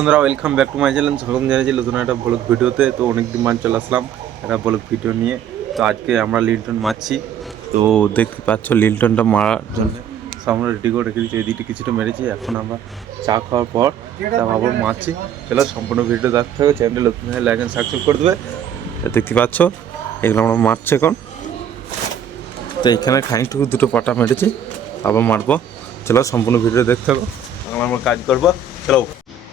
বন্ধুরা, welcome back to my channel. স্বাগত জানাচ্ছি নতুন একটা ব্লগ ভিডিওতে। তো অনেকদিন মান চলে আসলাম একটা ব্লগ ভিডিও নিয়ে। তো আজকে আমরা লিল্টন মারছি। তো দেখতে পাচ্ছ লিল্টনটা মারার জন্য সামনে রেডি করে রেখে দিচ্ছি। এদিকে কিছুটা মেরেছি, এখন আমরা চা খাওয়ার পর তা আবার মারছি। চলো সম্পূর্ণ ভিডিও দেখতে হবে, চ্যানেলটা নতুন হয়ে লাইক অ্যান্ড সাবস্ক্রাইব করে দেবে। দেখতে পাচ্ছ এগুলো আমরা মারছি এখন। তো এখানে খানিকটুকু দুটো পাটা মেরেছি, আবার মারবো। চলো সম্পূর্ণ ভিডিও দেখতে হবে, আমরা কাজ করবো। চলো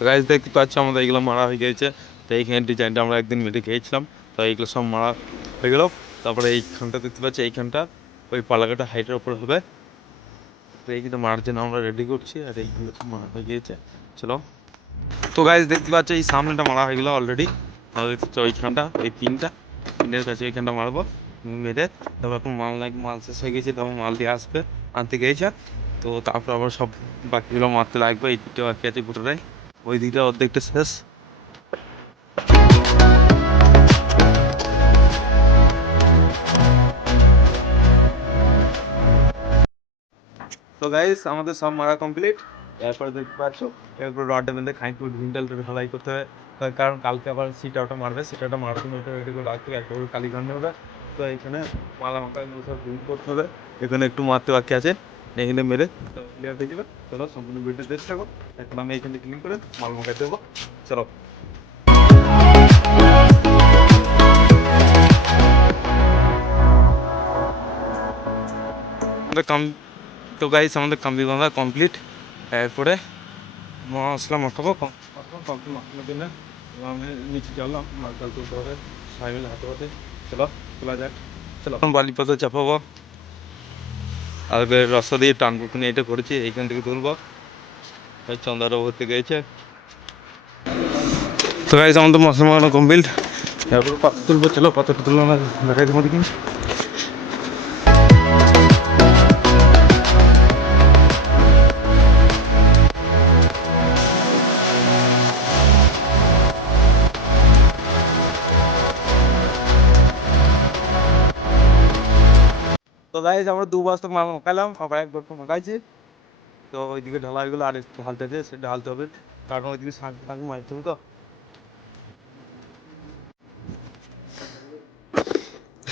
গাইজ, দেখতে পাচ্ছ আমাদের এইগুলো মারা হয়ে গিয়েছে। তো এইখানে ডিজাইনটা আমরা একদিন মেটে খেয়েছিলাম। তো এইগুলো সব মারা হয়ে গেল। তারপরে এইখানটা দেখতে পাচ্ছি, এইখানটা ওই পালাকাটা হাইটের ওপরে হবে। তো এইখানটা মারার জন্য আমরা রেডি করছি, আর এইগুলো সব মারা হয়ে গিয়েছে। চলো। তো গাইজ দেখতে পাচ্ছ এই সামনেটা মারা হয়ে গেলো অলরেডি। তো ওইখানটা ওই পিনের কাছে এইখানটা মারবো, মেরে তারপর এখন মাল শেষ হয়ে গেছে, তখন মাল দিয়ে আসবে, আনতে গিয়েছে। তো তারপর আবার সব বাকিগুলো মারতে লাগবে। এই দিকটা বাকি আছে গোটাটাই, ওই দিকটা অর্ধেকটা শেষ। তো গাইস আমাদের সব মারা কমপ্লিট। এরপরে দেখতে পাচ্ছ এরপর রডে বেঁধে খানিকটু ভিন্টাল ঢালাই করতে হবে। কারণ কালকে আবার সিটাটা মারবে, সিটাটা মারার জন্য ওটা রেডি করে রাখতে হবে, একটা করে কালি ঘান্ডে হবে। তো এইখানে মালা মাখা সব ভিন করতে হবে। এখানে একটু মারতে বাকি আছে, এখানে মেরে ক্লিয়ার হয়ে যাবে। চলো সম্পূর্ণ ভিডিও দেখতে থাকো। এখন আমি এখানে ক্লিন করে মাল মাখাই দেবো। চলো। তো গাইস আমাদের কাম্বি বাঁধা কমপ্লিট। এরপরে মশলা মাখাবো, মাখানোর জন্য আমি নিচে চললাম মাল টাল তুলতে হবে, সবাই মিলে হাতে হাতে। চলো তোলা যাক। চলো এখন বালি পাতা চাপাবো, আর রাস্তা দিয়ে টানবো, কিনে এটা করেছি, এইখান থেকে তুলবো। চন্দ্রারও ভর্তি গিয়েছে। তো গাইস আমাদের মশলা মাখানো কমপ্লিট। এরপর পাতা তুলবো। চলো পাতাটা তুলবো, না দেখাই দেবো দেখি। তো গাইস আমরা 2 বস্তা মাল মাখালাম, আবার 1 বস্তা মাখাইছি। তো ওইদিকে ঢালাইগুলো আর একটু ঢালতে আছে, সেটা ঢালতে হবে, কারণ ওইদিকে শাঁখ মারতে হবে। তো